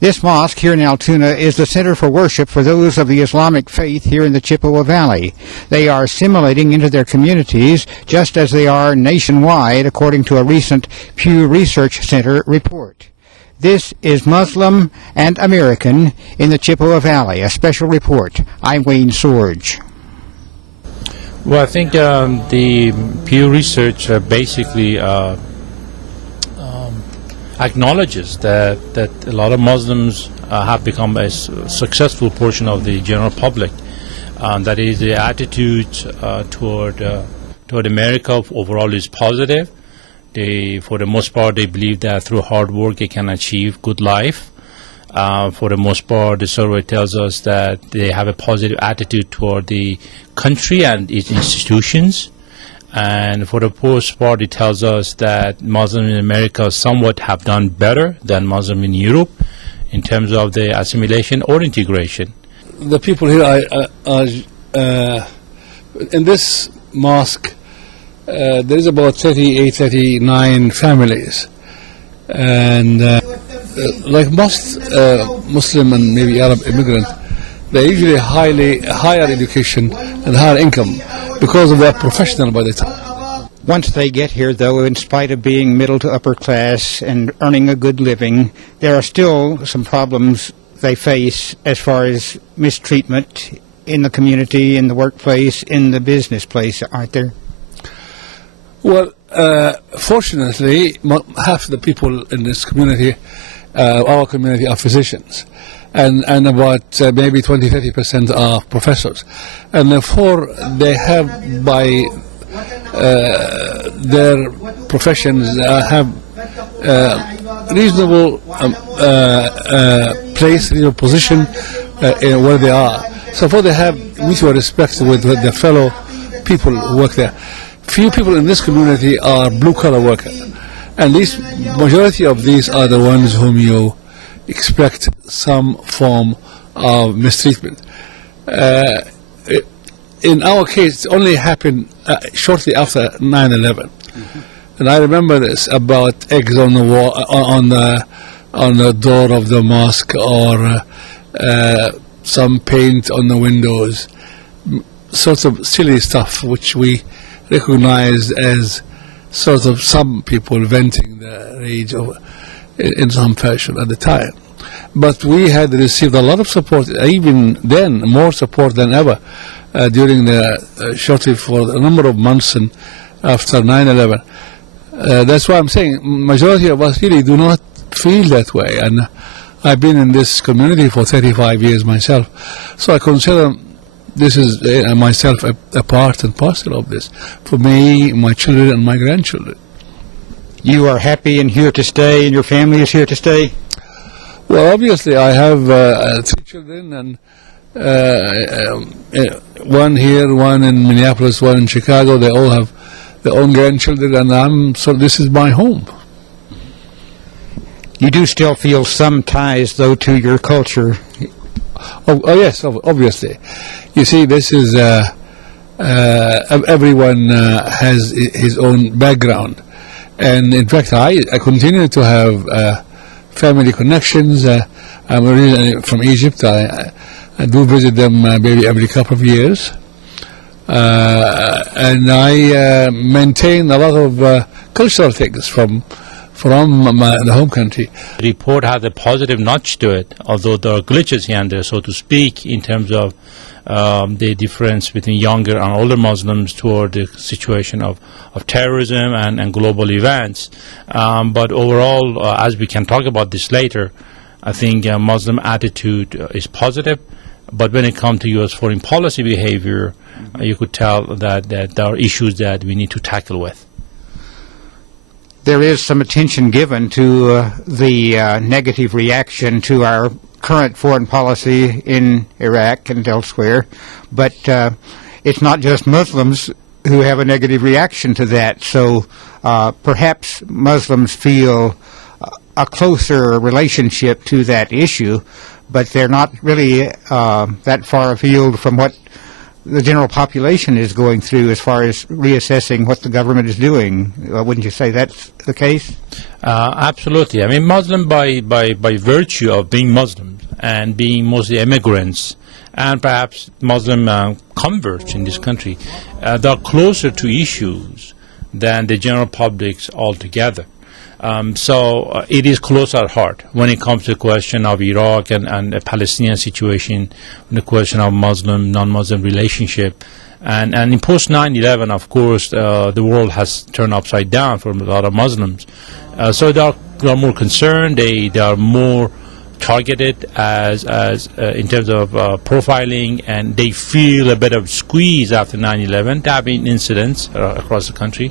This mosque here in Altoona is the center for worship for those of the Islamic faith here in the Chippewa Valley. They are assimilating into their communities just as they are nationwide, according to a recent Pew Research Center report. This is Muslim and American in the Chippewa Valley. A special report. I'm Wayne Sorge. Well, I think the Pew Research basically acknowledges that a lot of Muslims have become a successful portion of the general public. That is, the attitude toward America overall is positive. For the most part, they believe that through hard work they can achieve good life. For the most part, the survey tells us that they have a positive attitude toward the country and its institutions. And for the most part, it tells us that Muslims in America somewhat have done better than Muslims in Europe in terms of the assimilation or integration. The people here are in this mosque, there is about 38, 39 families. And like most Muslim and maybe Arab immigrants, they usually higher education and higher income because of their professional by the time. Once they get here, though, in spite of being middle to upper class and earning a good living, there are still some problems they face as far as mistreatment in the community, in the workplace, in the business place, aren't there? Well, fortunately, half the people in this community, our community, are physicians. And about maybe 20-30% are professors. And therefore, they have, by their professions, have reasonable place, reasonable position where they are. So far, they have mutual respect with their fellow people who work there. Few people in this community are blue-collar workers. And majority of these are the ones whom you expect some form of mistreatment. In our case, it only happened shortly after 9/11, and I remember this about eggs on the wall, on the door of the mosque, or some paint on the windows, sort of silly stuff which we recognized as sort of some people venting their rage in some fashion at the time. But we had received a lot of support, even then, more support than ever, during the shortly for a number of months and after 9/11. That's why I'm saying majority of us really do not feel that way. And I've been in this community for 35 years myself, so I consider this is myself a part and parcel of this, for me, my children and my grandchildren. You are happy and here to stay, and your family is here to stay? Well, obviously, I have 3 children, and one here, one in Minneapolis, one in Chicago. They all have their own grandchildren, and so this is my home. You do still feel some ties, though, to your culture? Oh yes, obviously. You see, this is everyone has his own background. And in fact, I continue to have family connections. I'm originally from Egypt. I do visit them maybe every couple of years. And I maintain a lot of cultural things from the home country. The report has a positive notch to it, although there are glitches here and there, so to speak, in terms of the difference between younger and older Muslims toward the situation of terrorism and global events. But overall, as we can talk about this later, I think Muslim attitude is positive. But when it comes to U.S. foreign policy behavior, you could tell that there are issues that we need to tackle with. There is some attention given to the negative reaction to our current foreign policy in Iraq and elsewhere, but it's not just Muslims who have a negative reaction to that. So perhaps Muslims feel a closer relationship to that issue, but they're not really that far afield from what the general population is going through as far as reassessing what the government is doing. Wouldn't you say that's the case? Absolutely. I mean, Muslim by virtue of being Muslims and being mostly immigrants and perhaps Muslim converts in this country, they're closer to issues than the general public altogether. So it is close at heart when it comes to the question of Iraq and the Palestinian situation, the question of Muslim, non-Muslim relationship. And in post 9/11, of course, the world has turned upside down for a lot of Muslims. So they are more concerned, they are more targeted as in terms of profiling, and they feel a bit of squeeze after 9/11. There have been incidents across the country.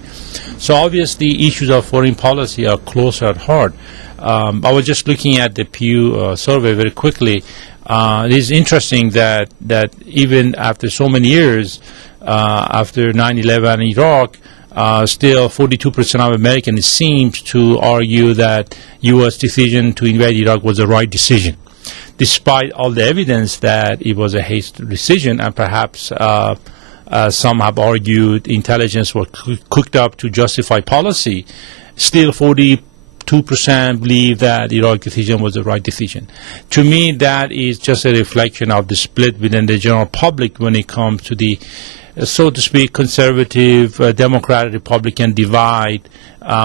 So obviously issues of foreign policy are closer at heart. I was just looking at the Pew survey very quickly. It is interesting that even after so many years, after 9/11 in Iraq, still 42% of Americans seems to argue that U.S. decision to invade Iraq was the right decision, despite all the evidence that it was a hasty decision, and perhaps some have argued intelligence was cooked up to justify policy. Still 42% believe that the Iraq decision was the right decision. To me, that is just a reflection of the split within the general public when it comes to the so to speak, conservative, Democratic, Republican divide,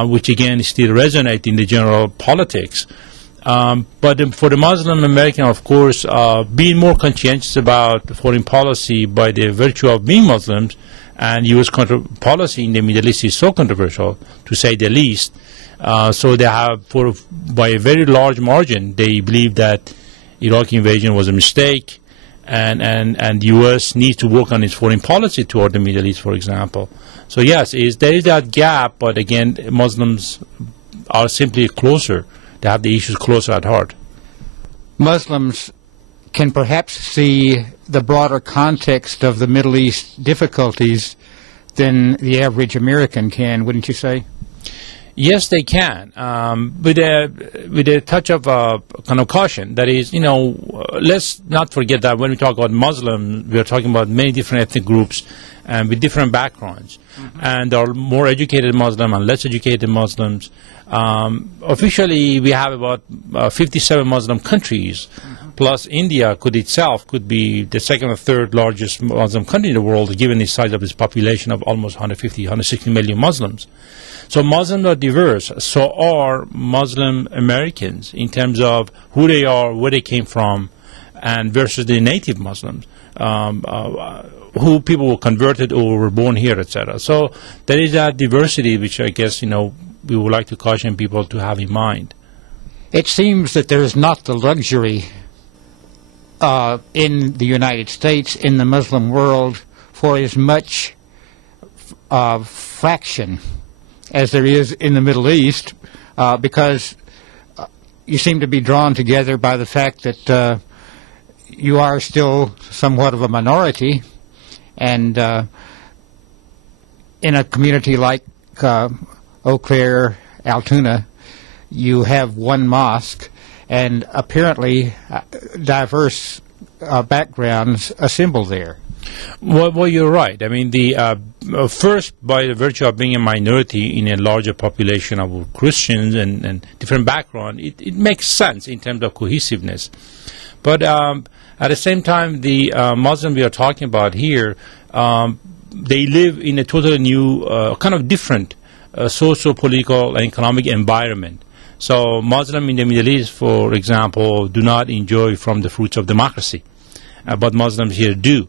which again still resonate in the general politics. But for the Muslim American, of course, being more conscientious about foreign policy by the virtue of being Muslims, and U.S. policy in the Middle East is so controversial, to say the least. So they have, by a very large margin, they believe that Iraq invasion was a mistake. And the U.S. needs to work on its foreign policy toward the Middle East, for example. So yes, there is that gap, but again, Muslims are simply closer. They have the issues closer at heart. Muslims can perhaps see the broader context of the Middle East difficulties than the average American can, wouldn't you say? Yes, they can, with a touch of kind of caution. That is, let's not forget that when we talk about Muslims, we are talking about many different ethnic groups and with different backgrounds. Mm-hmm. And there are more educated Muslims and less educated Muslims. Officially, we have about 57 Muslim countries, mm-hmm. plus India could be the second or third largest Muslim country in the world, given the size of its population of almost 160 million Muslims. So Muslims are diverse, so are Muslim Americans in terms of who they are, where they came from, and versus the native Muslims, who people were converted or were born here, etc. So there is that diversity which I guess, we would like to caution people to have in mind. It seems that there is not the luxury in the United States, in the Muslim world, for as much fraction as there is in the Middle East, because you seem to be drawn together by the fact that you are still somewhat of a minority, and in a community like Eau Claire, Altoona, you have one mosque, and apparently diverse backgrounds assemble there. Well, you're right. I mean, first, by the virtue of being a minority in a larger population of Christians and different background, it makes sense in terms of cohesiveness. But at the same time, the Muslims we are talking about here, they live in a totally new, kind of different socio-political and economic environment. So Muslims in the Middle East, for example, do not enjoy from the fruits of democracy, but Muslims here do.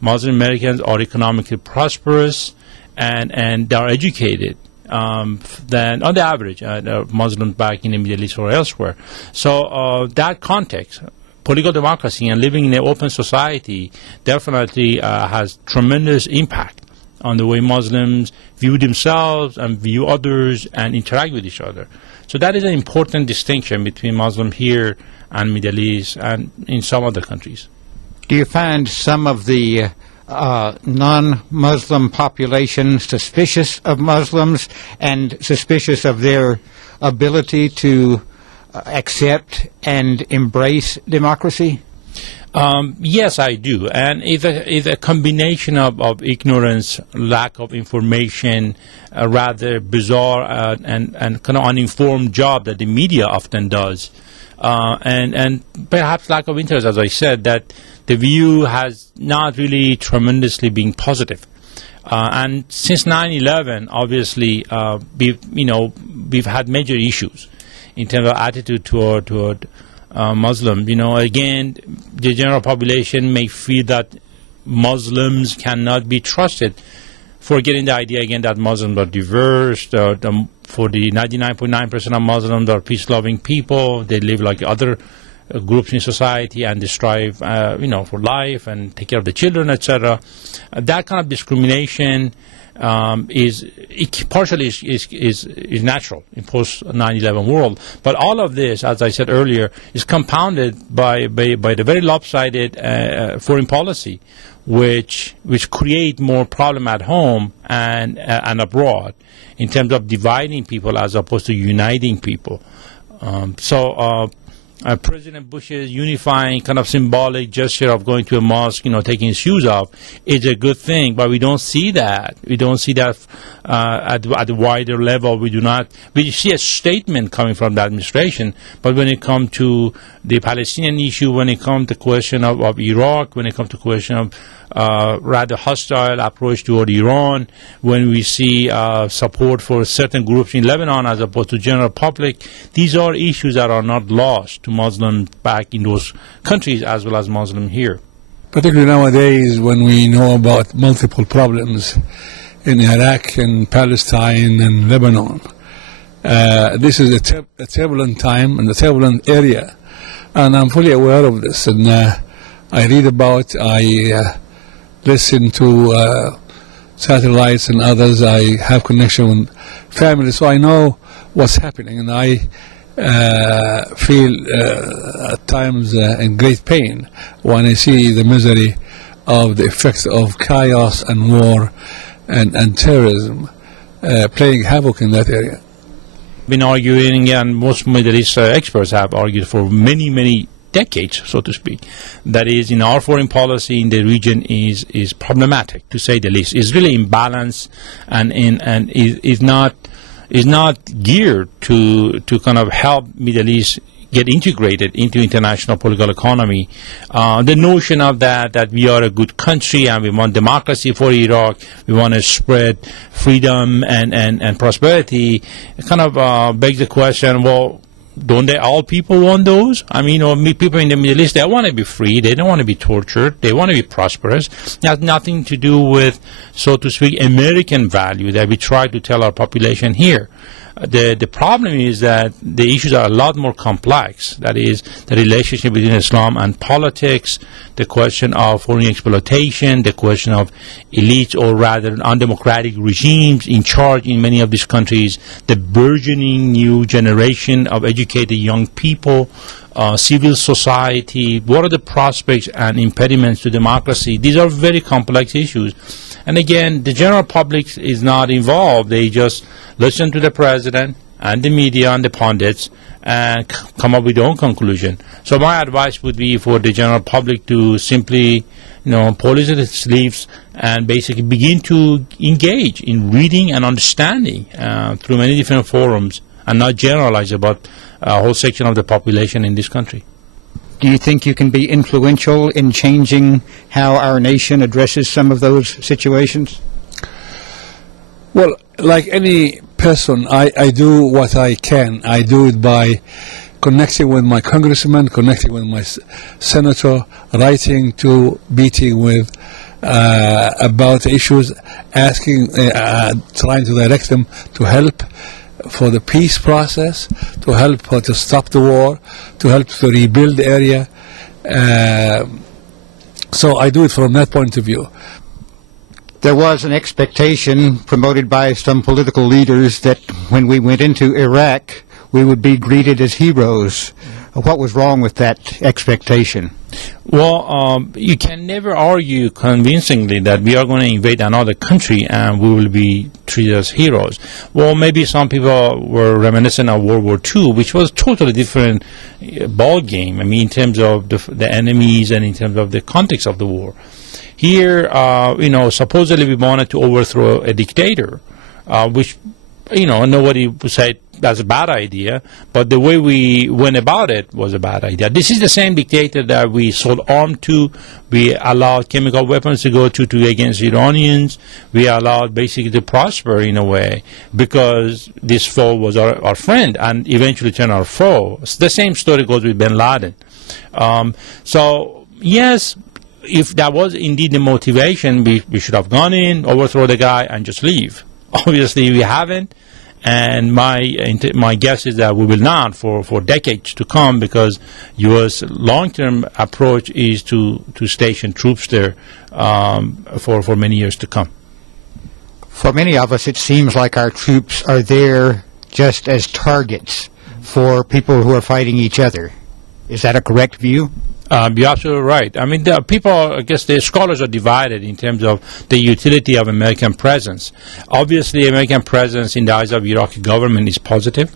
Muslim Americans are economically prosperous and they are educated than, on the average, Muslims back in the Middle East or elsewhere. So that context, political democracy and living in an open society definitely has tremendous impact on the way Muslims view themselves and view others and interact with each other. So that is an important distinction between Muslims here and Middle East and in some other countries. Do you find some of the non-Muslim population suspicious of Muslims and suspicious of their ability to accept and embrace democracy? Yes, I do. And it's a combination of ignorance, lack of information, a rather bizarre and kind of uninformed job that the media often does, and perhaps lack of interest, as I said, that the view has not really tremendously been positive. And since 9/11, obviously, we've had major issues in terms of attitude toward Muslims. Again, the general population may feel that Muslims cannot be trusted, forgetting the idea again that Muslims are diverse. For the 99.9% of Muslims are peace-loving people. They live like other groups in society, and they strive, for life and take care of the children, etc. That kind of discrimination partially is natural in post 9/11 world, but all of this, as I said earlier, is compounded by the very lopsided foreign policy, which create more problem at home and abroad in terms of dividing people as opposed to uniting people. President Bush's unifying kind of symbolic gesture of going to a mosque, taking his shoes off, is a good thing, but we don't see that. We don't see that at the wider level. We see a statement coming from the administration, but when it comes to the Palestinian issue, when it comes to the question of Iraq, when it comes to the question of rather hostile approach toward Iran, when we see support for certain groups in Lebanon as opposed to general public, these are issues that are not lost to Muslims back in those countries as well as Muslims here. Particularly nowadays, when we know about multiple problems in Iraq and Palestine and Lebanon. This is a turbulent time and a turbulent area, and I'm fully aware of this. And I read about, I listen to satellites and others. I have connection with family, so I know what's happening, and I feel at times in great pain when I see the misery of the effects of chaos and war and terrorism playing havoc in that area. Been arguing, and most Middle East experts have argued for many decades, so to speak, that is, in our foreign policy in the region is problematic, to say the least. It's really imbalanced and is not geared to kind of help Middle East get integrated into international political economy. The notion of that we are a good country and we want democracy for Iraq, we want to spread freedom and prosperity, kind of begs the question, well, don't all people want those? I mean, people in the Middle East, they want to be free, they don't want to be tortured, they want to be prosperous. It has nothing to do with, so to speak, American value that we try to tell our population here. The problem is that the issues are a lot more complex. That is, the relationship between Islam and politics, the question of foreign exploitation, the question of elites or rather undemocratic regimes in charge in many of these countries, the burgeoning new generation of educated young people, civil society, what are the prospects and impediments to democracy. These are very complex issues. And again, the general public is not involved. They just listen to the president and the media and the pundits and come up with their own conclusion. So my advice would be for the general public to simply, pull its sleeves and basically begin to engage in reading and understanding through many different forums and not generalize about a whole section of the population in this country. Do you think you can be influential in changing how our nation addresses some of those situations? Well, like any person, I do what I can. I do it by connecting with my congressman, connecting with my senator, writing to, meeting with about issues, asking, trying to direct them to help for the peace process, to help to stop the war, to help to rebuild the area. So I do it from that point of view. There was an expectation promoted by some political leaders that when we went into Iraq, we would be greeted as heroes. What was wrong with that expectation? Well, you can never argue convincingly that we are going to invade another country and we will be treated as heroes. Well, maybe some people were reminiscent of World War II, which was totally different ball game. I mean, in terms of the enemies and in terms of the context of the war. Here, supposedly we wanted to overthrow a dictator, which, nobody would say that's a bad idea, but the way we went about it was a bad idea. This is the same dictator that we sold arms to. We allowed chemical weapons to go to against Iranians. We allowed basically to prosper in a way because this foe was our friend and eventually turned our foe. The same story goes with bin Laden. So, yes, if that was indeed the motivation, we should have gone in, overthrow the guy, and just leave. Obviously, we haven't. And my guess is that we will not for decades to come because U.S. long-term approach is to station troops there for many years to come. For many of us, it seems like our troops are there just as targets for people who are fighting each other. Is that a correct view? You're absolutely right. I mean, the scholars are divided in terms of the utility of American presence. Obviously, American presence in the eyes of the Iraqi government is positive.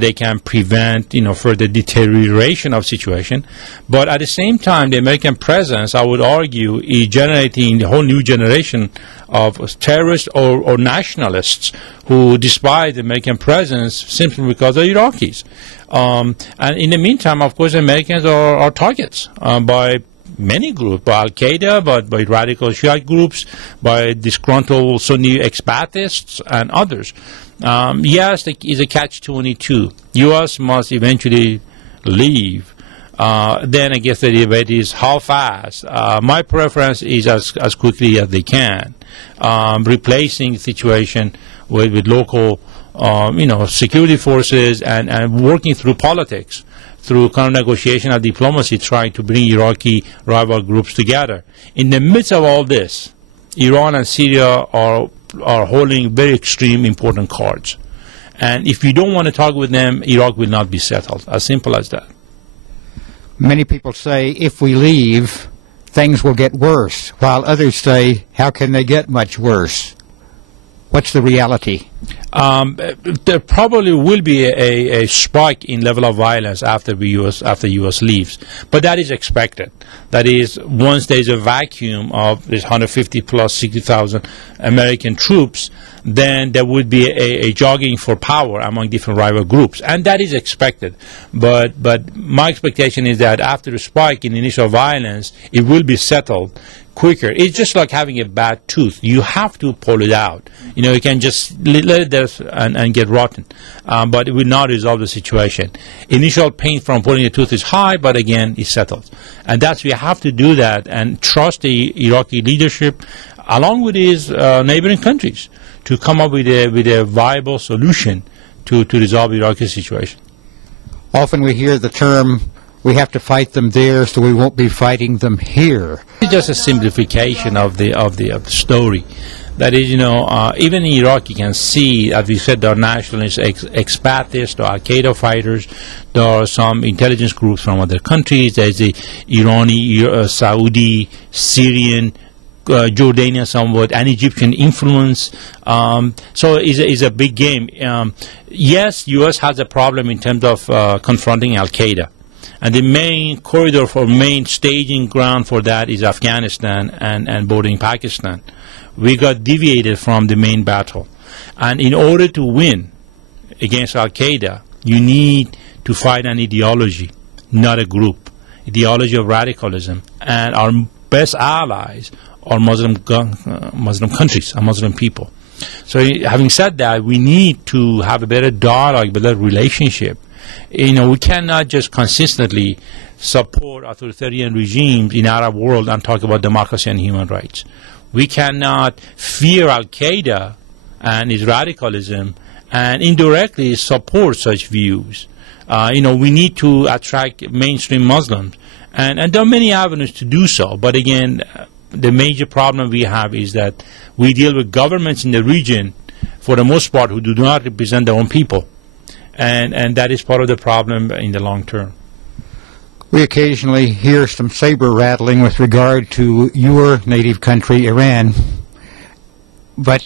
They can prevent, further deterioration of situation. But at the same time, the American presence, I would argue, is generating a whole new generation of terrorists or nationalists who despise the American presence simply because of Iraqis. And in the meantime, of course, Americans are targets by many groups, by Al-Qaeda, but by radical Shiite groups, by disgruntled Sunni exbatists, and others. Yes, there is a catch-22. U.S. must eventually leave. Then I guess the debate is how fast. My preference is as quickly as they can, replacing the situation with local security forces and working through politics, through kind of negotiation and diplomacy, trying to bring Iraqi rival groups together. In the midst of all this, Iran and Syria are holding very extreme important cards. And if you don't want to talk with them, Iraq will not be settled. As simple as that. Many people say if we leave, things will get worse, while others say, how can they get much worse? What's the reality? There probably will be a spike in level of violence after U.S. leaves, but that is expected. That is, once there is a vacuum of this 150 plus 60,000 American troops, then there would be a jogging for power among different rival groups, and that is expected. But my expectation is that after the spike in initial violence, it will be settled quicker. It's just like having a bad tooth. You have to pull it out. You can just let it there and get rotten. But it will not resolve the situation. Initial pain from pulling a tooth is high, but again, it settles. And we have to do that and trust the Iraqi leadership, along with his neighboring countries, to come up with a viable solution to resolve the Iraqi situation. Often we hear the term, we have to fight them there, so we won't be fighting them here. It's just a simplification of the story. That is, even in Iraq, you can see, as we said, there are nationalist exbatists, there are Al-Qaeda fighters, there are some intelligence groups from other countries. There's the Irani, Saudi, Syrian, Jordanian somewhat, and Egyptian influence. So it's a big game. Yes, U.S. has a problem in terms of confronting Al-Qaeda. And the main corridor for main staging ground for that is Afghanistan and bordering Pakistan. We got deviated from the main battle. And in order to win against Al-Qaeda, you need to fight an ideology, not a group. Ideology of radicalism. And our best allies are Muslim countries and Muslim people. So having said that, we need to have a better dialogue, better relationship. We cannot just consistently support authoritarian regimes in Arab world and talk about democracy and human rights. We cannot fear Al-Qaeda and its radicalism and indirectly support such views. We need to attract mainstream Muslims. And there are many avenues to do so. But again, the major problem we have is that we deal with governments in the region, for the most part, who do not represent their own people. And that is part of the problem in the long term. We occasionally hear some saber rattling with regard to your native country, Iran. But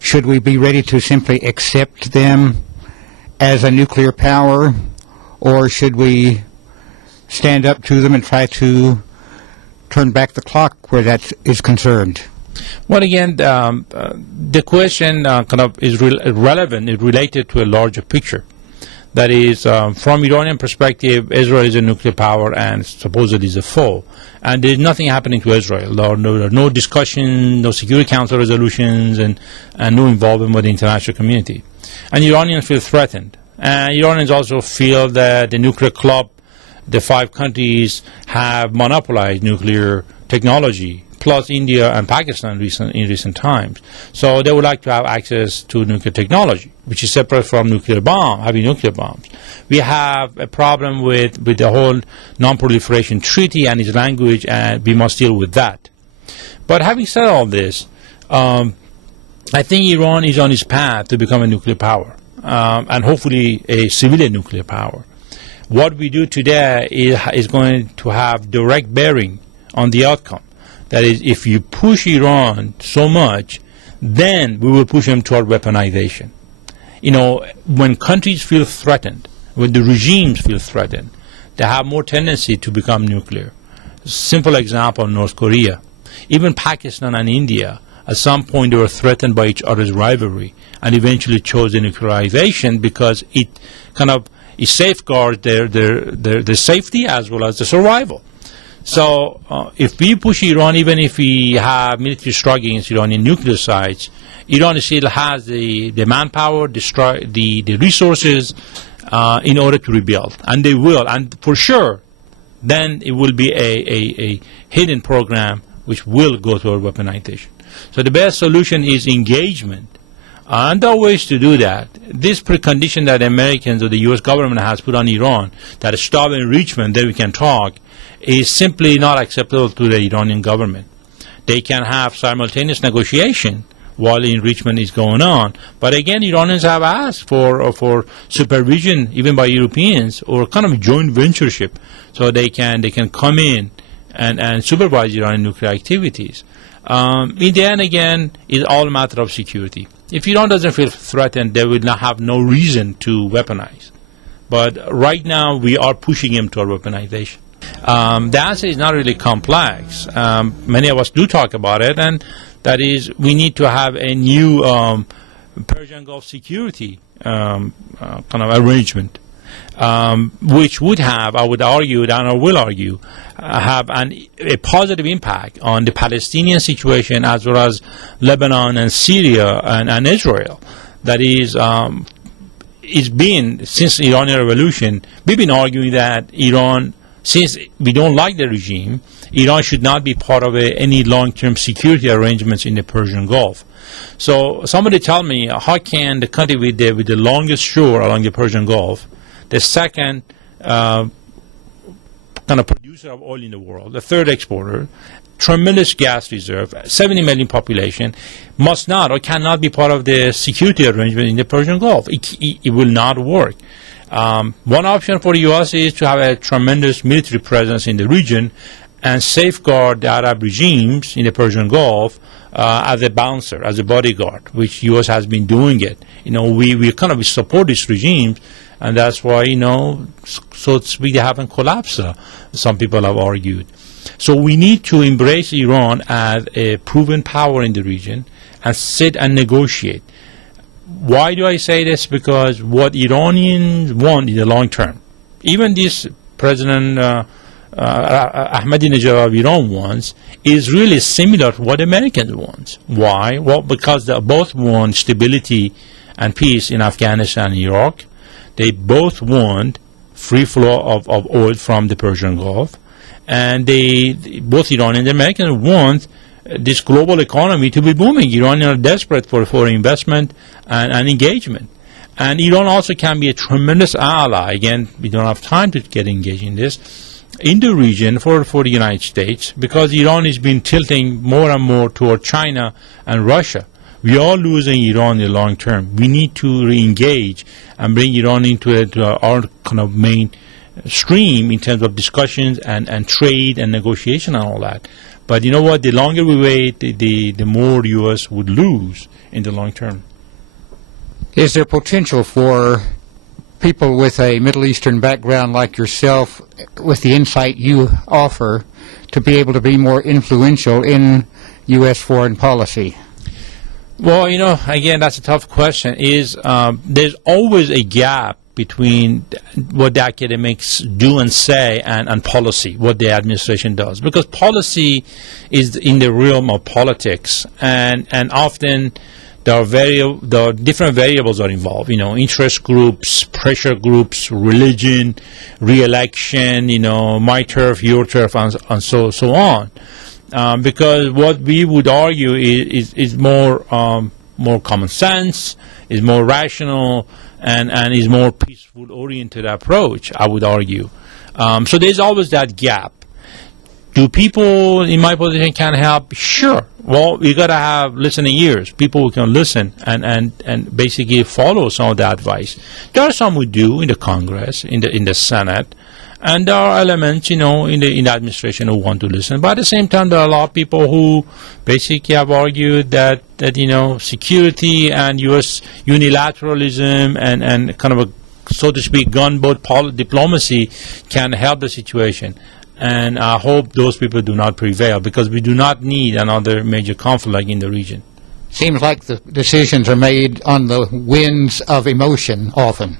should we be ready to simply accept them as a nuclear power, or should we stand up to them and try to turn back the clock where that is concerned? Well, again, the question kind of is relevant, it's related to a larger picture. That is, from Iranian perspective, Israel is a nuclear power and supposedly is a foe. And there's nothing happening to Israel. There are no discussion, no Security Council resolutions, and no involvement with the international community. And Iranians feel threatened. And Iranians also feel that the nuclear club, the 5 countries, have monopolized nuclear technology, plus India and Pakistan in recent times. So they would like to have access to nuclear technology, which is separate from having nuclear bombs. We have a problem with the whole non-proliferation treaty and its language, and we must deal with that. But having said all this, I think Iran is on its path to become a nuclear power, and hopefully a civilian nuclear power. What we do today is going to have direct bearing on the outcome. That is, if you push Iran so much, then we will push them toward weaponization. You know, when countries feel threatened, when the regimes feel threatened, they have more tendency to become nuclear. Simple example, North Korea. Even Pakistan and India, at some point they were threatened by each other's rivalry and eventually chose the nuclearization because it kind of safeguards their safety as well as the survival. So if we push Iran, even if we have military struggle against Iranian nuclear sites, Iran still has the manpower, the resources in order to rebuild. And they will. And for sure, then it will be a hidden program which will go toward weaponization. So the best solution is engagement. And there are ways to do that. This precondition that Americans or the U.S. government has put on Iran, that stop enrichment, then we can talk, is simply not acceptable to the Iranian government. They can have simultaneous negotiation while enrichment is going on. But again, Iranians have asked for supervision, even by Europeans, or kind of joint ventureship, so they can come in and supervise Iranian nuclear activities. In the end, again, it's all a matter of security. If Iran doesn't feel threatened, they will not have no reason to weaponize. But right now, we are pushing him toward weaponization. The answer is not really complex. Many of us do talk about it, and that is, we need to have a new Persian Gulf security kind of arrangement, which would have, I would argue, and I will argue, have a positive impact on the Palestinian situation as well as Lebanon and Syria and Israel. That is, it's been, since the Iranian Revolution, we've been arguing that Iran, since we don't like the regime, Iran should not be part of any long-term security arrangements in the Persian Gulf. So somebody tell me, how can the country with the longest shore along the Persian Gulf, the second kind of producer of oil in the world, the third exporter, tremendous gas reserve, 70 million population, must not or cannot be part of the security arrangement in the Persian Gulf? It will not work. One option for the U.S. is to have a tremendous military presence in the region and safeguard the Arab regimes in the Persian Gulf as a bouncer, as a bodyguard, which U.S. has been doing it. You know, we kind of support these regimes, and that's why, you know, so to speak, they haven't collapsed, some people have argued. So we need to embrace Iran as a proven power in the region and sit and negotiate. Why do I say this? Because what Iranians want in the long term, even this President Ahmadinejad of Iran wants, is really similar to what Americans want. Why? Well, because they both want stability and peace in Afghanistan and Iraq. They both want free flow of oil from the Persian Gulf. And both Iran and the Americans want this global economy to be booming. Iranians are desperate for investment and engagement. And Iran also can be a tremendous ally. Again, we don't have time to get engaged in this, in the region for the United States, because Iran has been tilting more and more toward China and Russia. We are losing Iran in the long term. We need to re-engage and bring Iran into our kind of main stream in terms of discussions and trade and negotiation and all that. But you know what? The longer we wait, the more U.S. would lose in the long term. Is there potential for people with a Middle Eastern background like yourself, with the insight you offer, to be able to be more influential in U.S. foreign policy? Well, you know, again, that's a tough question. There's always a gap between what the academics do and say and policy, what the administration does. Because policy is in the realm of politics, and often there are different variables are involved, you know, interest groups, pressure groups, religion, re-election, you know, my turf, your turf, and so on. Because what we would argue is more common sense, is more rational, and is more peaceful oriented approach, I would argue. So there's always that gap. Do people in my position can help? Sure. Well, you got to have listening ears, people who can listen and basically follow some of the advice. There are some who do in the Congress, in the Senate, and there are elements, you know, in the administration who want to listen. But at the same time, there are a lot of people who basically have argued that you know, security and U.S. unilateralism and kind of a, so to speak, gunboat diplomacy can help the situation. And I hope those people do not prevail, because we do not need another major conflict in the region. Seems like the decisions are made on the winds of emotion often.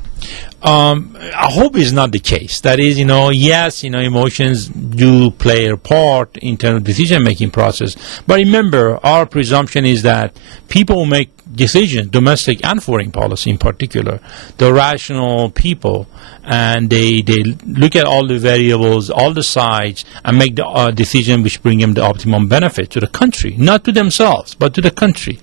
I hope it's not the case. That is, you know, yes, you know, emotions do play a part in terms of decision-making process. But remember, our presumption is that people who make decisions, domestic and foreign policy in particular, the rational people, and they look at all the variables, all the sides, and make the decision which bring them the optimum benefit to the country, not to themselves, but to the country.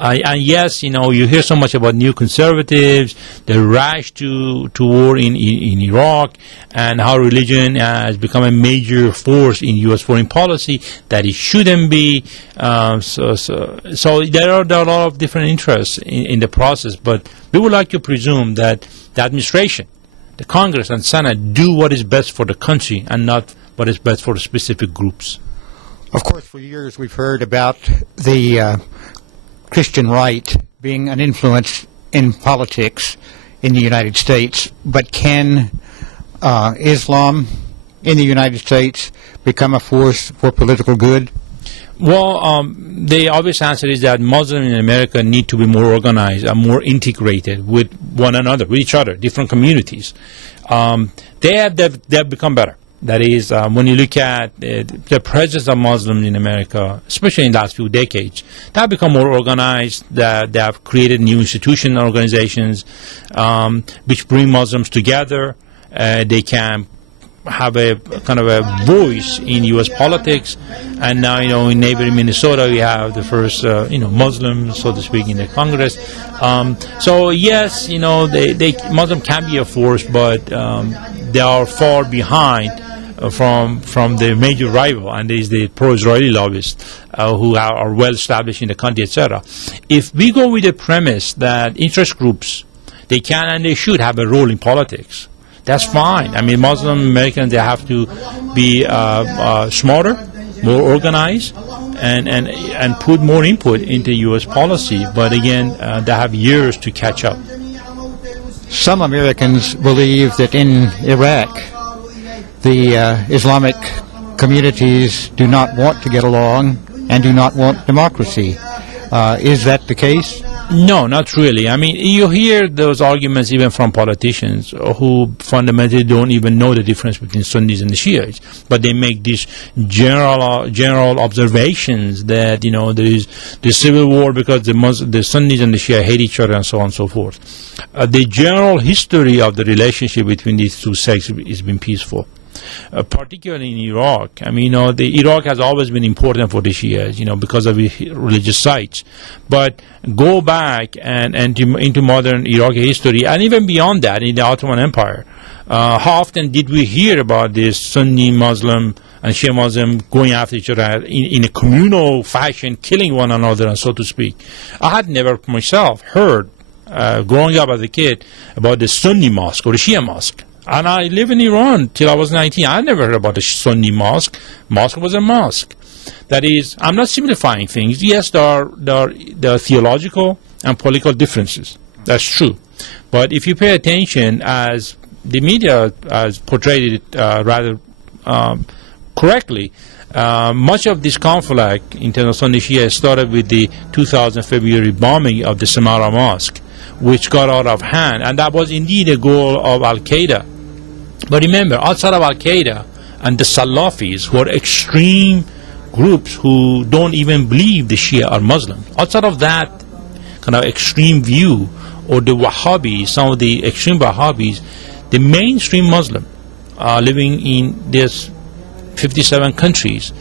And yes, you know, you hear so much about new conservatives, the rush to war in Iraq, and how religion has become a major force in U.S. foreign policy, that it shouldn't be. So there are a lot of different interests in the process, but we would like to presume that the administration, the Congress and Senate do what is best for the country and not what is best for the specific groups. Of course, for years we've heard about the Christian right being an influence in politics in the United States, but can Islam in the United States become a force for political good? Well, the obvious answer is that Muslims in America need to be more organized and more integrated with one another, with each other, different communities. They've become better. That is, when you look at the presence of Muslims in America, especially in the last few decades, they have become more organized. They have created new institutions and organizations which bring Muslims together. They can have a kind of a voice in U.S. politics. And now, you know, in neighboring Minnesota, we have the first, you know, Muslims, so to speak, in the Congress. So yes, you know, Muslim can be a force, but they are far behind from the major rival, and there is the pro-Israeli lobbyists who are well established in the country, etc. If we go with the premise that interest groups, they can and they should have a role in politics, that's fine. I mean, Muslim Americans, they have to be smarter, more organized, and put more input into U.S. policy. But again, they have years to catch up. Some Americans believe that in Iraq, the Islamic communities do not want to get along and do not want democracy. Is that the case? No, not really. I mean, you hear those arguments even from politicians who fundamentally don't even know the difference between Sunnis and the Shiites, but they make these general observations that, you know, there is the civil war because the Sunnis and the Shia hate each other and so on and so forth. The general history of the relationship between these two sects has been peaceful. Particularly in Iraq. I mean, you know, Iraq has always been important for the Shias, you know, because of the religious sites. But go back and into modern Iraqi history, and even beyond that, in the Ottoman Empire, how often did we hear about this Sunni Muslim and Shia Muslim going after each other in a communal fashion, killing one another, and so to speak? I had never myself heard, growing up as a kid, about the Sunni mosque or the Shia mosque. And I live in Iran till I was 19. I never heard about a Sunni mosque. Mosque was a mosque. That is, I'm not simplifying things. Yes, there are theological and political differences. That's true. But if you pay attention, as the media has portrayed it rather correctly, much of this conflict in terms of Sunni Shia started with the 2000 February bombing of the Samarra Mosque, which got out of hand, and that was indeed a goal of Al-Qaeda. But remember, outside of Al-Qaeda and the Salafis, who are extreme groups who don't even believe the Shia are Muslim, outside of that kind of extreme view, or the Wahhabis, some of the extreme Wahhabis, the mainstream Muslim living in this 57 countries,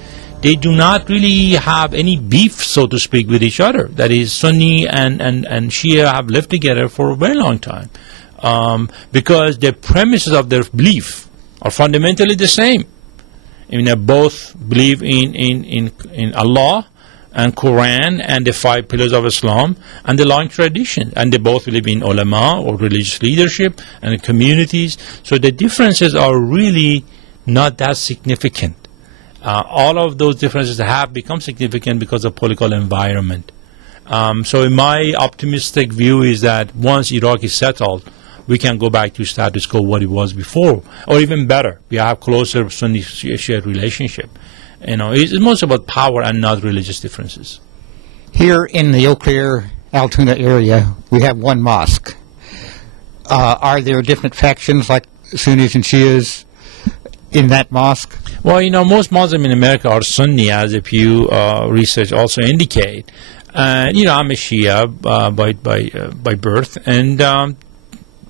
they do not really have any beef, so to speak, with each other. That is, Sunni and Shia have lived together for a very long time, because the premises of their belief are fundamentally the same. I mean, they both believe in Allah and Quran and the 5 pillars of Islam and the long tradition, and they both believe in ulama, or religious leadership, and communities. So the differences are really not that significant. All of those differences have become significant because of political environment. So in my optimistic view is that once Iraq is settled, we can go back to status quo what it was before, or even better. We have closer Sunni-Shia relationship. You know, it's most about power and not religious differences. Here in the Eau Claire, Altoona area, we have one mosque. Are there different factions like Sunnis and Shias in that mosque? Well, you know, most Muslims in America are Sunni, as a Pew research also indicate. You know, I'm a Shia by birth, and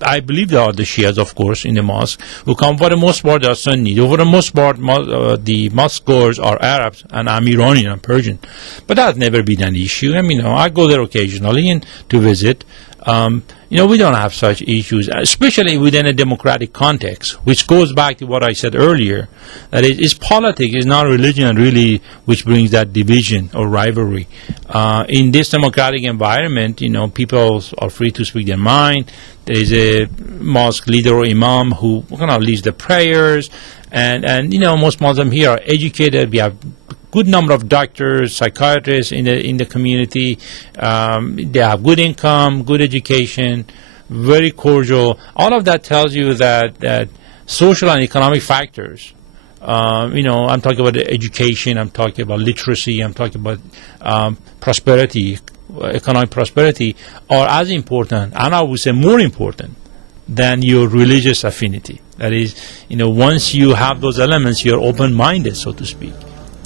I believe there are the Shias, of course, in the mosque, who come for the most part are Sunni. For the most part, the mosque goers are Arabs, and I'm Iranian, I'm Persian. But that's never been an issue. I mean, you know, I go there occasionally and to visit. You know, we don't have such issues, especially within a democratic context, which goes back to what I said earlier, that it's politics, it's not religion really which brings that division or rivalry. In this democratic environment, you know, people are free to speak their mind. There is a mosque leader or imam who kind of leads the prayers, and you know, most Muslims here are educated. We have good number of doctors, psychiatrists in the community. They have good income, good education, very cordial. All of that tells you that social and economic factors, you know, I'm talking about education, I'm talking about literacy, I'm talking about prosperity, economic prosperity, are as important, and I would say more important, than your religious affinity. That is, you know, once you have those elements, you're open-minded, so to speak.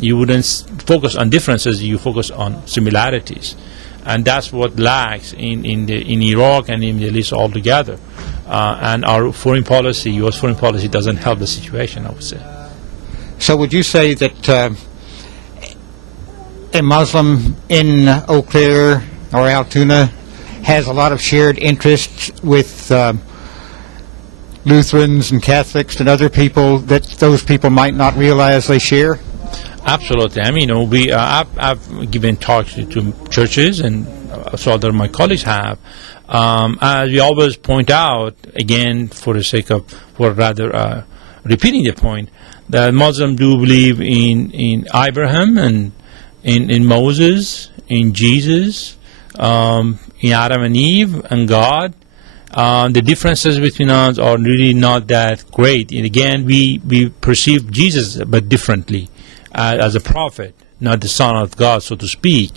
You wouldn't focus on differences, you focus on similarities. And that's what lacks in Iraq and in the Middle East altogether. And our foreign policy, U.S. foreign policy, doesn't help the situation, I would say. So would you say that a Muslim in Eau Claire or Altoona has a lot of shared interests with Lutherans and Catholics and other people that those people might not realize they share? Absolutely. I mean, you know, I've given talks to churches, and so other my colleagues have. As we always point out, again, for the sake of, or rather repeating the point, that Muslims do believe in Abraham and in Moses, in Jesus, in Adam and Eve, and God. The differences between us are really not that great. And again, we perceive Jesus but differently. As a prophet, not the son of God, so to speak.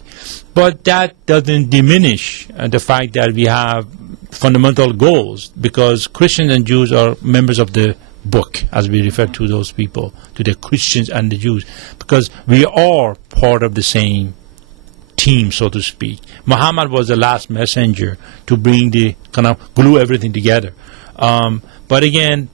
But that doesn't diminish the fact that we have fundamental goals, because Christians and Jews are members of the book, as we refer to those people, to the Christians and the Jews, because we are part of the same team, so to speak. Muhammad was the last messenger to bring the kind of glue everything together. But again,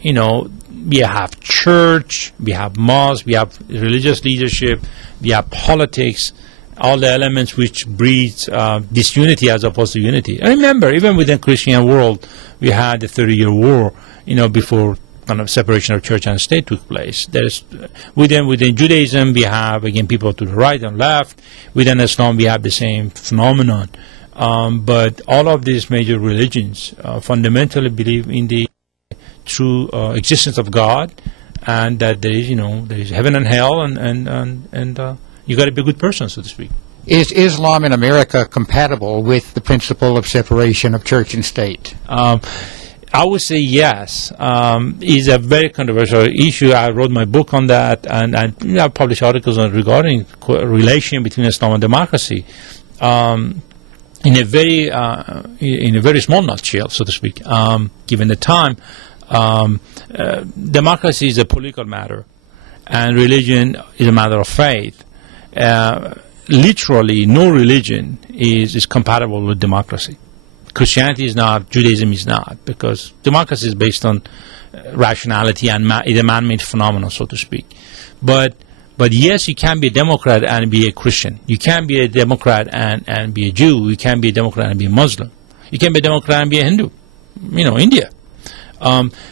you know, we have church, we have mosque, we have religious leadership, we have politics, all the elements which breeds disunity as opposed to unity. And remember, even within the Christian world, we had the 30-year war, you know, before kind of separation of church and state took place. There's within Judaism, we have, again, people to the right and left. Within Islam, we have the same phenomenon. But all of these major religions fundamentally believe in the true existence of God, and that there is heaven and hell, and you got to be a good person, so to speak. Is Islam in America compatible with the principle of separation of church and state? I would say yes. It's a very controversial issue. I wrote my book on that, and I published articles on regarding relation between Islam and democracy. In a very small nutshell, so to speak, given the time, democracy is a political matter, and religion is a matter of faith. Literally, no religion is compatible with democracy. Christianity is not, Judaism is not, because democracy is based on rationality and is a man-made phenomenon, so to speak. But yes, you can be a Democrat and be a Christian. You can be a Democrat and be a Jew. You can be a Democrat and be a Muslim. You can be a Democrat and be a Hindu. India.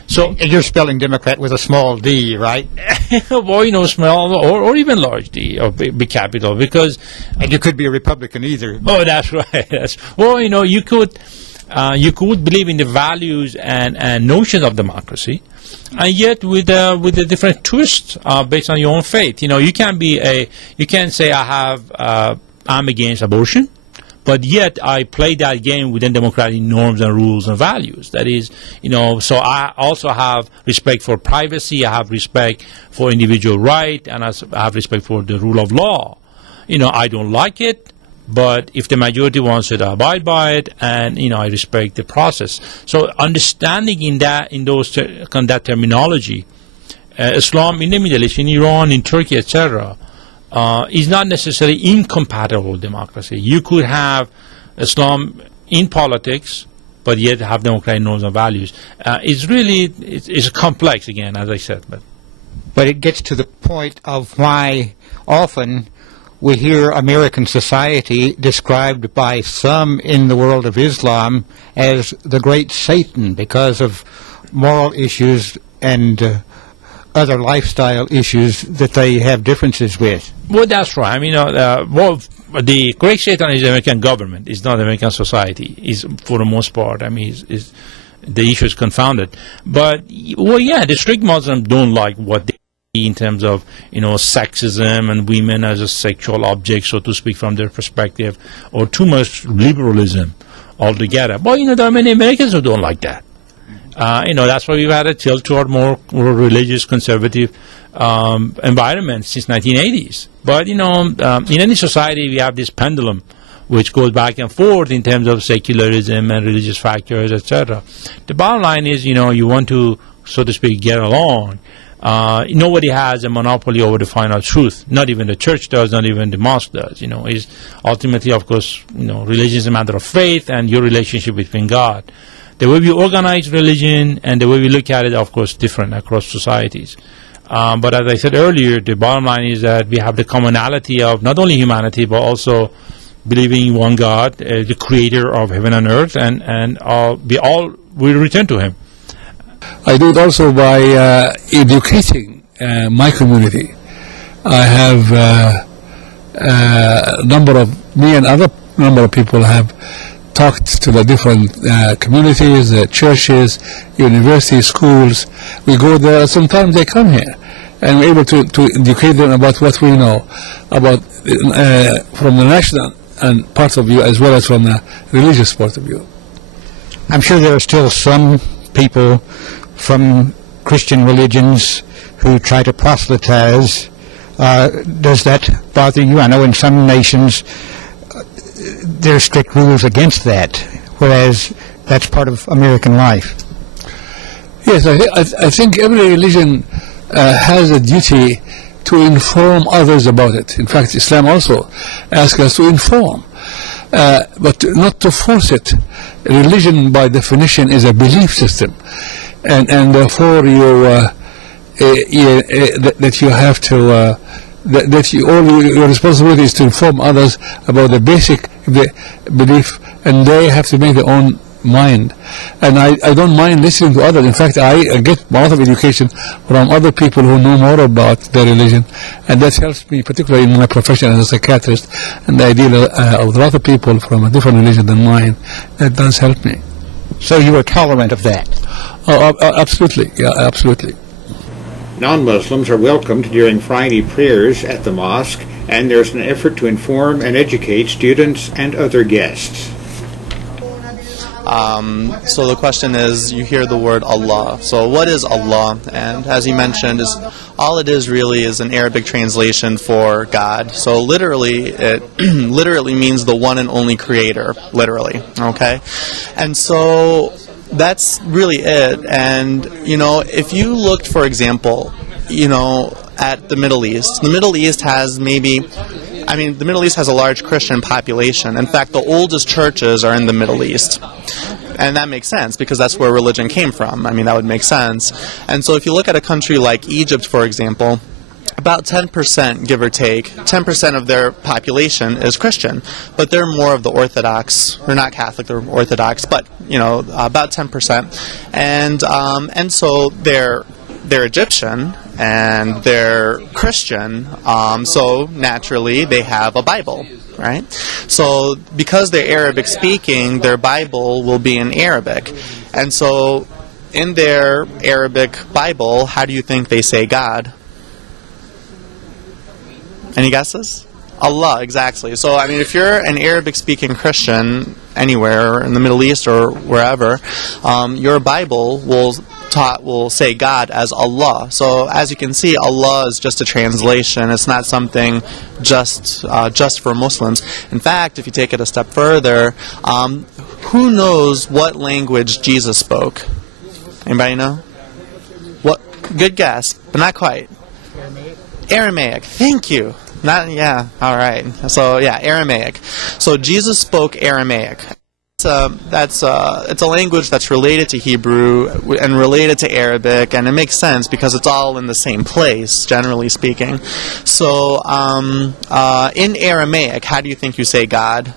So you're spelling Democrat with a small d, right? Well, small or even large d or big capital, because and you could be a Republican either. Oh, that's right. Well, you could believe in the values and notions of democracy, and yet with a different twist based on your own faith. You can say I'm against abortion, but yet I play that game within democratic norms and rules and values. That is, so I also have respect for privacy, I have respect for individual right, and I have respect for the rule of law. I don't like it, but if the majority wants it, I abide by it, and, I respect the process. So understanding in that terminology, Islam in the Middle East, in Iran, in Turkey, etc., is not necessarily incompatible with democracy. You could have Islam in politics, but yet have democratic norms and values. It's complex, again, as I said. But it gets to the point of why often we hear American society described by some in the world of Islam as the great Satan because of moral issues and other lifestyle issues that they have differences with. Well, that's right. The great Satan is the American government. It's not the American society. It's for the most part. The issue is confounded. But the strict Muslims don't like what they see in terms of sexism and women as a sexual object, so to speak, from their perspective, or too much liberalism altogether. But there are many Americans who don't like that. That's why we've had a tilt toward more religious, conservative environment since 1980s. But, in any society, we have this pendulum which goes back and forth in terms of secularism and religious factors, etc. The bottom line is, you want to, so to speak, get along. Nobody has a monopoly over the final truth. Not even the church does, not even the mosque does. Is ultimately, of course, religion is a matter of faith and your relationship between God. The way we organize religion and the way we look at it, of course, different across societies. But as I said earlier, the bottom line is that we have the commonality of not only humanity, but also believing in one God, the creator of heaven and earth, and we all will return to him. I do it also by educating my community. I have me and other number of people have talked to the different communities, churches, universities, schools. We go there. Sometimes they come here, and we're able to educate them about what we know about from the national and part of view, as well as from the religious point of view. I'm sure there are still some people from Christian religions who try to proselytize. Does that bother you? I know in some nations there are strict rules against that, whereas that's part of American life. Yes, I think every religion has a duty to inform others about it. In fact, Islam also asks us to inform, but not to force it. Religion, by definition, is a belief system, and therefore that you have to all your responsibility is to inform others about the basic belief, and they have to make their own mind. And I don't mind listening to others. In fact, I get a lot of education from other people who know more about their religion, and that helps me, particularly in my profession as a psychiatrist, and I deal with a lot of people from a different religion than mine. That does help me. So you are tolerant of that? Absolutely. Yeah, absolutely. Non-Muslims are welcomed during Friday prayers at the mosque, and there's an effort to inform and educate students and other guests. So the question is, you hear the word Allah. So what is Allah? And as you mentioned, all it is really is an Arabic translation for God. So literally, it literally means the one and only creator, literally, okay? And so that's really it. And, you know, if you looked, for example, you know, at the Middle East has maybe, I mean, the Middle East has a large Christian population. In fact, the oldest churches are in the Middle East. And that makes sense because that's where religion came from. I mean, that would make sense. And so if you look at a country like Egypt, for example, about 10%, give or take, 10% of their population is Christian, but they're more of the Orthodox. They're not Catholic, they're Orthodox, but, you know, about 10%. And so they're Egyptian and they're Christian, so naturally they have a Bible, right? So because they're Arabic speaking, their Bible will be in Arabic. And so in their Arabic Bible, how do you think they say God? Any guesses? Allah, exactly. So, I mean, if you're an Arabic-speaking Christian anywhere in the Middle East or wherever, your Bible will say God as Allah. So, as you can see, Allah is just a translation. It's not something just for Muslims. In fact, if you take it a step further, who knows what language Jesus spoke? Anybody know? What? Good guess, but not quite. Aramaic. Thank you. All right. So, yeah, Aramaic. So, Jesus spoke Aramaic. It's a language that's related to Hebrew and related to Arabic, and it makes sense because it's all in the same place, generally speaking. So, in Aramaic, how do you think you say God?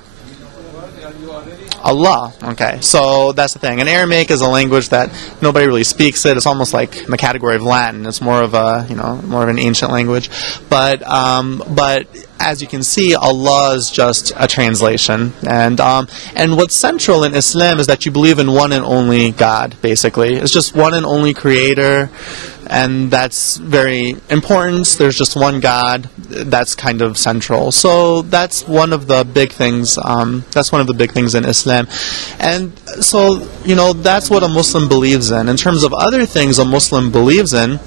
Allah. Okay, so that's the thing. And Aramaic is a language that nobody really speaks it. It's almost like in the category of Latin. It's more of a, more of an ancient language. But as you can see, Allah is just a translation. And what's central in Islam is that you believe in one and only God, basically. It's just one and only creator. And that's very important. There's just one God. That's kind of central. So that's one of the big things. That's one of the big things in Islam. And so, that's what a Muslim believes in. In terms of other things a Muslim believes in,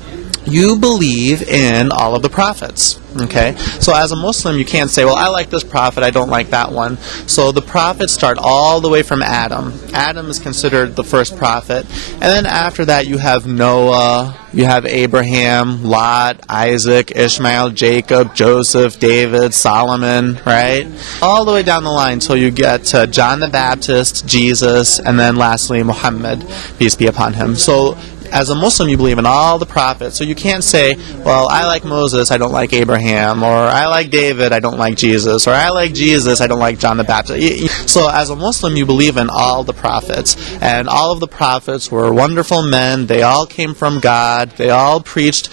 you believe in all of the prophets. Okay? So as a Muslim, you can't say, well, I like this prophet, I don't like that one. So the prophets start all the way from Adam. Adam is considered the first prophet. And then after that, you have Noah, you have Abraham, Lot, Isaac, Ishmael, Jacob, Joseph, David, Solomon, right? All the way down the line until you get to John the Baptist, Jesus, and then lastly, Muhammad, peace be upon him. So as a Muslim, you believe in all the prophets. So you can't say, well, I like Moses, I don't like Abraham, or I like David, I don't like Jesus, or I like Jesus, I don't like John the Baptist. So as a Muslim, you believe in all the prophets. And all of the prophets were wonderful men. They all came from God. They all preached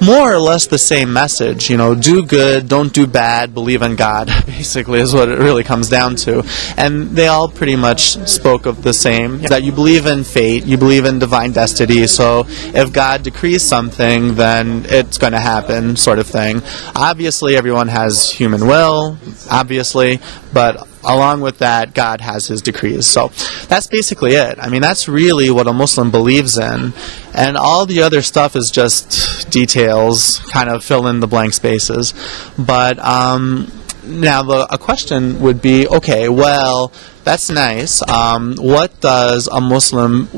more or less the same message. Do good, don't do bad, believe in God, basically is what it really comes down to. And they all pretty much spoke of the same, that you believe in fate, you believe in divine destiny. So if God decrees something, then it's going to happen, sort of thing. Obviously, everyone has human will, obviously, but along with that, God has his decrees. So that's basically it. I mean, that's really what a Muslim believes in. And all the other stuff is just details, kind of fill in the blank spaces. But now a question would be, okay, well, that's nice. What does a Muslim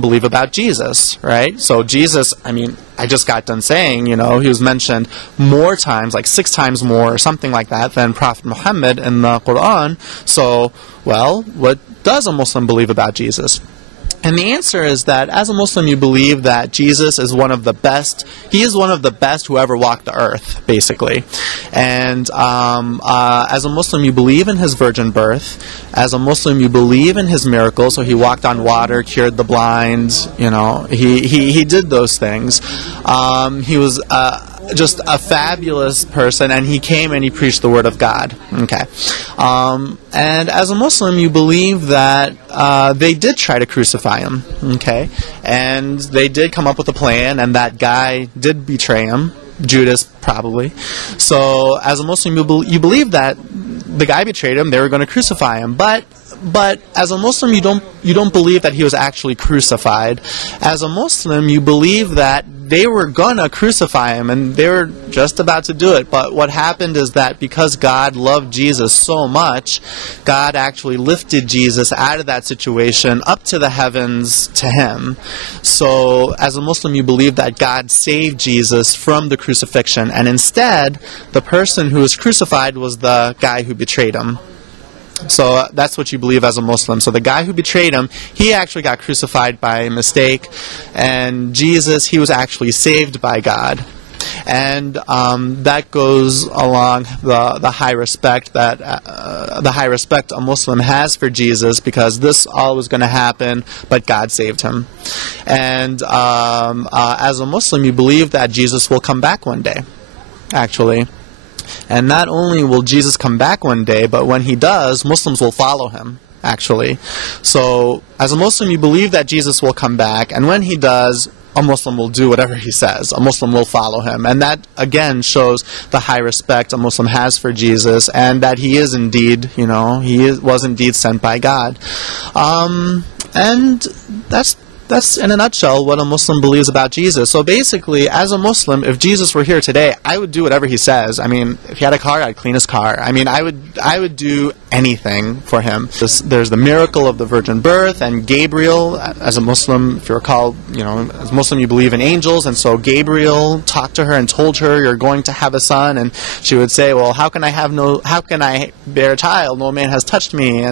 believe about Jesus, right? So Jesus, I mean, I just got done saying, he was mentioned more times, like 6 times more or something like that than Prophet Muhammad in the Quran. So, well, what does a Muslim believe about Jesus? And the answer is that as a Muslim, you believe that Jesus is one of the best. He is one of the best who ever walked the earth, basically. And as a Muslim, you believe in his virgin birth. As a Muslim, you believe in his miracles. So he walked on water, cured the blind. He did those things. He was just a fabulous person, and he came and he preached the word of God. Okay. And as a Muslim, you believe that they did try to crucify crucify him. Okay, and they did come up with a plan, and that guy did betray him, Judas probably. So as a Muslim, you believe that the guy betrayed him, they were going to crucify him, but as a Muslim, you don't believe that he was actually crucified. As a Muslim, you believe that they were gonna crucify him, and they were just about to do it. But what happened is that because God loved Jesus so much, God actually lifted Jesus out of that situation up to the heavens to him. So as a Muslim, you believe that God saved Jesus from the crucifixion, and instead, the person who was crucified was the guy who betrayed him. So that's what you believe as a Muslim. So the guy who betrayed him, he actually got crucified by mistake, and Jesus, he was actually saved by God. And that goes along the high respect that a Muslim has for Jesus, because this all was going to happen, but God saved him. And as a Muslim, you believe that Jesus will come back one day, actually. And not only will Jesus come back one day, but when he does, Muslims will follow him, actually. So, as a Muslim, you believe that Jesus will come back, and when he does, a Muslim will do whatever he says. A Muslim will follow him. And that, again, shows the high respect a Muslim has for Jesus, and that he is indeed, was indeed sent by God. And that's in a nutshell what a Muslim believes about Jesus. So basically, as a Muslim, if Jesus were here today, I would do whatever he says. I mean, if he had a car, I'd clean his car. I mean, I would do anything for him. There's the miracle of the virgin birth, and Gabriel, as a Muslim, if you recall, as a Muslim you believe in angels, and so Gabriel talked to her and told her, you're going to have a son, and she would say, well, how can I bear a child? No man has touched me.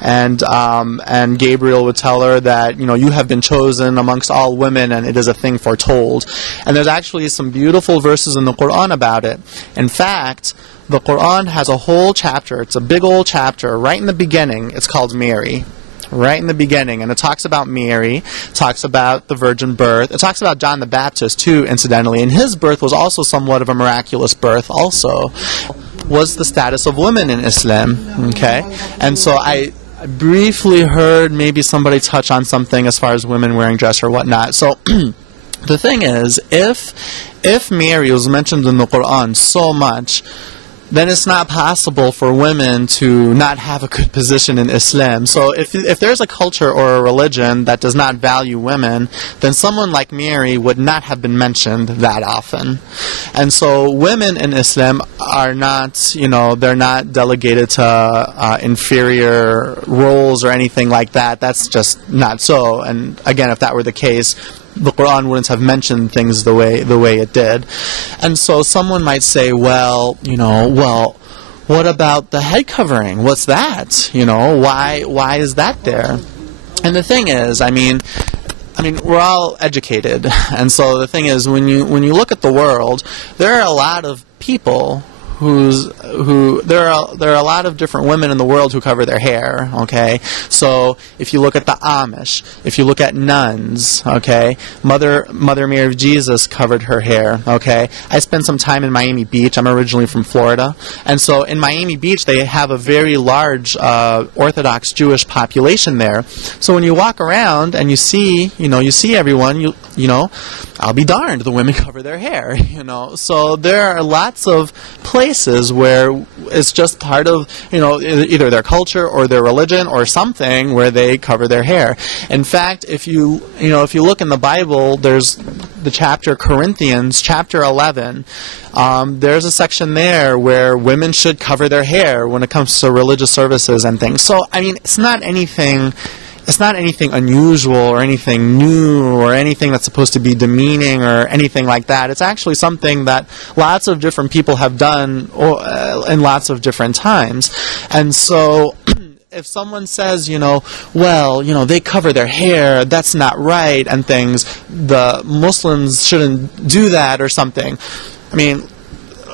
And Gabriel would tell her that, you have been chosen amongst all women, and it is a thing foretold. And there's actually some beautiful verses in the Quran about it. In fact, the Quran has a whole chapter. It's a big old chapter right in the beginning. It's called Mary. Right in the beginning, and it talks about Mary, talks about the virgin birth, it talks about John the Baptist too, incidentally, and his birth was also somewhat of a miraculous birth also. Was the status of women in Islam, okay? And so I briefly heard maybe somebody touch on something as far as women wearing dress or whatnot. So the thing is, if Mary was mentioned in the Quran so much, then it's not possible for women to not have a good position in Islam. So if there's a culture or a religion that does not value women, then someone like Mary would not have been mentioned that often. And so women in Islam are not, they're not delegated to inferior roles or anything like that. That's just not so. And again, if that were the case, the Quran wouldn't have mentioned things the way it did. And so someone might say, well, what about the head covering? What's that? Why is that there? And the thing is, I mean, we're all educated, and so the thing is, when you look at the world, there are a lot of people there are a lot of different women in the world who cover their hair, okay? So if you look at the Amish, if you look at nuns, okay? Mother Mary of Jesus covered her hair, okay? I spent some time in Miami Beach. I'm originally from Florida. And so in Miami Beach, they have a very large Orthodox Jewish population there. So when you walk around and you see everyone, I'll be darned, the women cover their hair, So there are lots of places where it's just part of, either their culture or their religion or something where they cover their hair. In fact, if you look in the Bible, there's the chapter Corinthians, chapter 11. There's a section there where women should cover their hair when it comes to religious services and things. So, it's not anything unusual or anything new or anything that's supposed to be demeaning or anything like that. It's actually something that lots of different people have done in lots of different times. And so if someone says, they cover their hair, that's not right, and things, the Muslims shouldn't do that or something.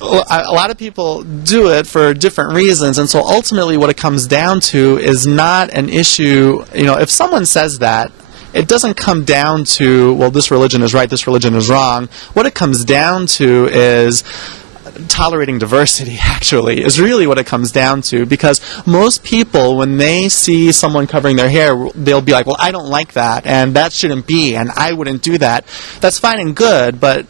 A lot of people do it for different reasons, and so ultimately what it comes down to is not an issue. If someone says that, it doesn't come down to, well, this religion is right, this religion is wrong. What it comes down to is tolerating diversity, actually, is really what it comes down to. Because most people, when they see someone covering their hair, they'll be like, well, I don't like that, and that shouldn't be, and I wouldn't do that. That's fine and good, but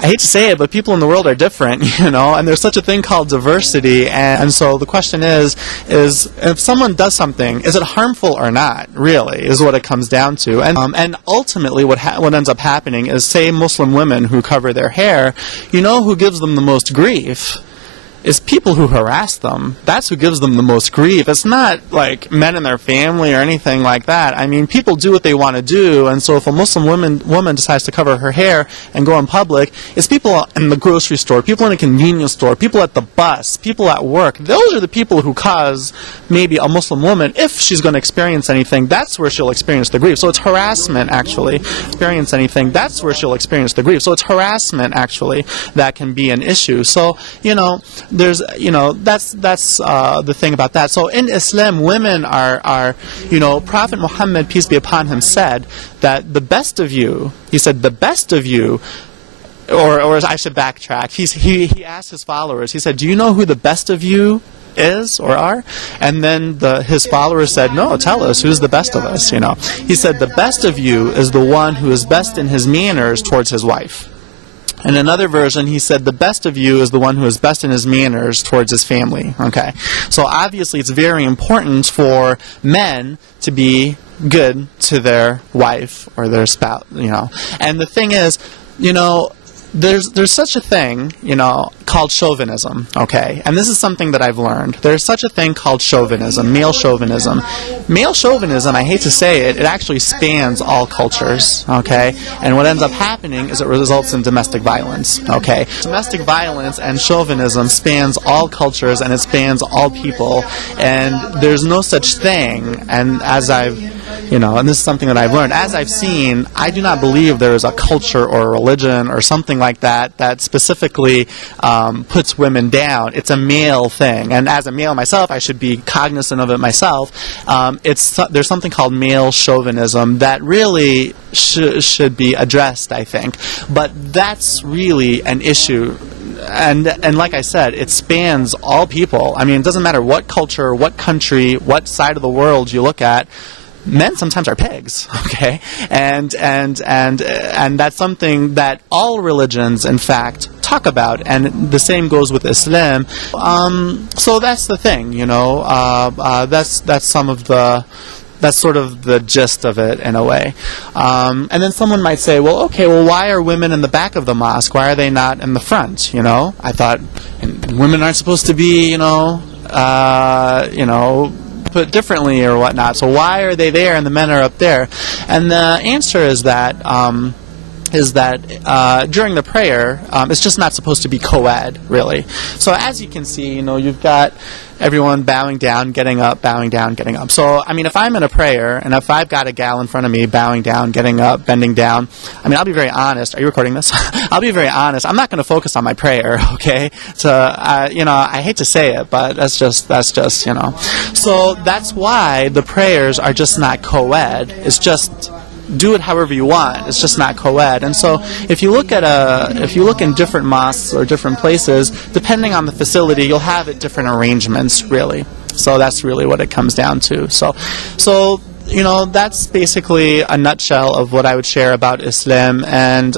I hate to say it, but people in the world are different, you know, and there's such a thing called diversity, and so the question is if someone does something, is it harmful or not, really, is what it comes down to. And ultimately what ends up happening is, say, Muslim women who cover their hair, you know who gives them the most grief? Is people who harass them. That's who gives them the most grief. It's not like men in their family or anything like that. I mean, people do what they want to do, and so if a Muslim woman decides to cover her hair and go in public, it's people in the grocery store, people in a convenience store, people at the bus, people at work. Those are the people who cause maybe a Muslim woman, if she's going to experience anything, that's where she'll experience the grief. So it's harassment, actually. Experience anything, that's where she'll experience the grief. So it's harassment, actually, that can be an issue. So, you know, there's, you know, that's the thing about that. So in Islam, women are, you know, Prophet Muhammad, peace be upon him, said that the best of you, he said, the best of you, or I should backtrack, he asked his followers, he said, do you know who the best of you is or are? And then his followers said, no, tell us, who's the best of us, you know. He said, the best of you is the one who is best in his manners towards his wife. In another version, he said, the best of you is the one who is best in his manners towards his family. Okay, so obviously it's very important for men to be good to their wife or their spouse, you know. And the thing is, you know, there's such a thing, you know, called chauvinism, okay? And this is something that I've learned. There's such a thing called chauvinism, male chauvinism. Male chauvinism, I hate to say it, it actually spans all cultures, okay? And what ends up happening is it results in domestic violence, okay? Domestic violence and chauvinism spans all cultures and it spans all people, and there's no such thing, and as I've, you know, and this is something that I've learned, as I've seen, I do not believe there is a culture or a religion or something like that that specifically puts women down. It's a male thing, and as a male myself, I should be cognizant of it myself. There's something called male chauvinism that really should be addressed, I think, but that's really an issue. And like I said, it spans all people. I mean, it doesn't matter what culture, what country, what side of the world you look at. Men sometimes are pigs, okay, and that's something that all religions, in fact, talk about, and the same goes with Islam. So that's the thing, you know. That's some of the. That's sort of the gist of it, in a way. And then someone might say, well, okay, well, why are women in the back of the mosque? Why are they not in the front? You know, I thought women aren't supposed to be, you know, put differently or whatnot. So why are they there and the men are up there? And the answer is that during the prayer, it's just not supposed to be co-ed, really. So as you can see, you know, you've got everyone bowing down, getting up, bowing down, getting up. So, I mean, if I'm in a prayer, and if I've got a gal in front of me bowing down, getting up, bending down, I mean, I'll be very honest. Are you recording this? I'll be very honest. I'm not going to focus on my prayer, okay? So, you know, I hate to say it, but that's just, you know. So that's why the prayers are just not co-ed. It's just do it however you want. It's just not co-ed. And so if you look in different mosques or different places, depending on the facility, you'll have it different arrangements, really. So that's really what it comes down to. So you know, that's basically a nutshell of what I would share about Islam, and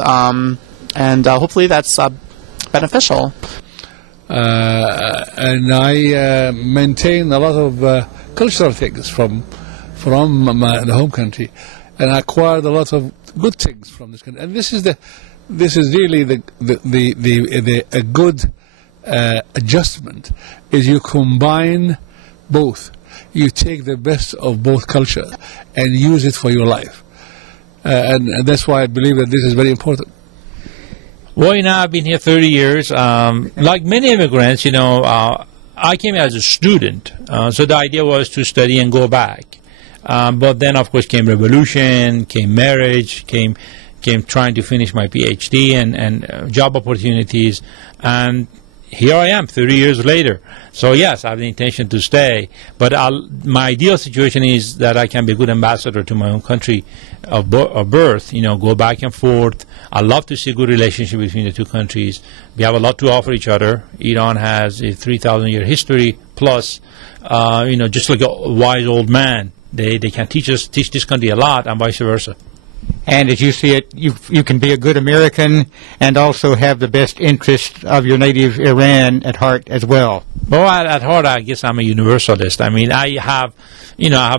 hopefully that's beneficial. And I maintain a lot of cultural things from the home country, and I acquired a lot of good things from this country. And this is really a good adjustment. Is you combine both. You take the best of both cultures and use it for your life, and that's why I believe that this is very important. Well, you know, I've been here 30 years. Like many immigrants, you know, I came here as a student, so the idea was to study and go back. But then, of course, came revolution, came marriage, came trying to finish my PhD and job opportunities. And, here I am 30 years later. So yes, I have the intention to stay, but my ideal situation is that I can be a good ambassador to my own country of birth, go back and forth. I love to see a good relationship between the two countries. We have a lot to offer each other. Iran has a 3,000-year history plus, just like a wise old man. They can teach this country a lot, and vice versa. And as you see it, you can be a good American and also have the best interest of your native Iran at heart as well. Well, at heart, I guess I'm a universalist. I mean, I have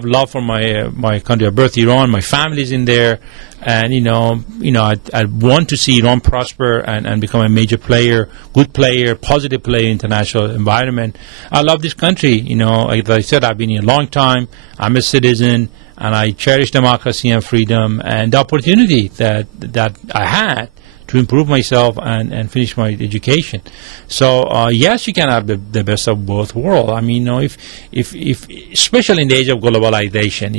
love for my country of birth, Iran. My family's in there, and I want to see Iran prosper and become a major player, good player, positive player in international environment. I love this country. Like I said, I've been here a long time. I'm a citizen, and I cherish democracy and freedom and the opportunity that I had to improve myself and finish my education. So yes, you can have the best of both worlds. I mean, if especially in the age of globalization,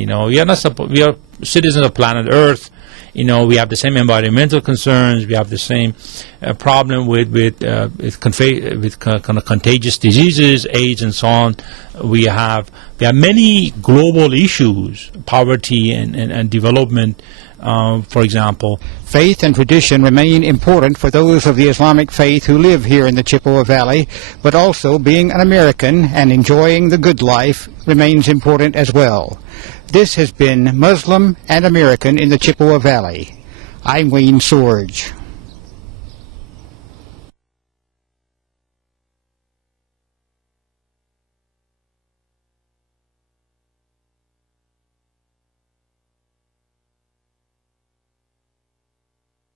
we are citizens of planet Earth. We have the same environmental concerns. We have the same problem with kind of contagious diseases, AIDS, and so on. We have many global issues, poverty and development, for example. Faith and tradition remain important for those of the Islamic faith who live here in the Chippewa Valley, but also being an American and enjoying the good life remains important as well. This has been Muslim and American in the Chippewa Valley. I'm Wayne Sorge.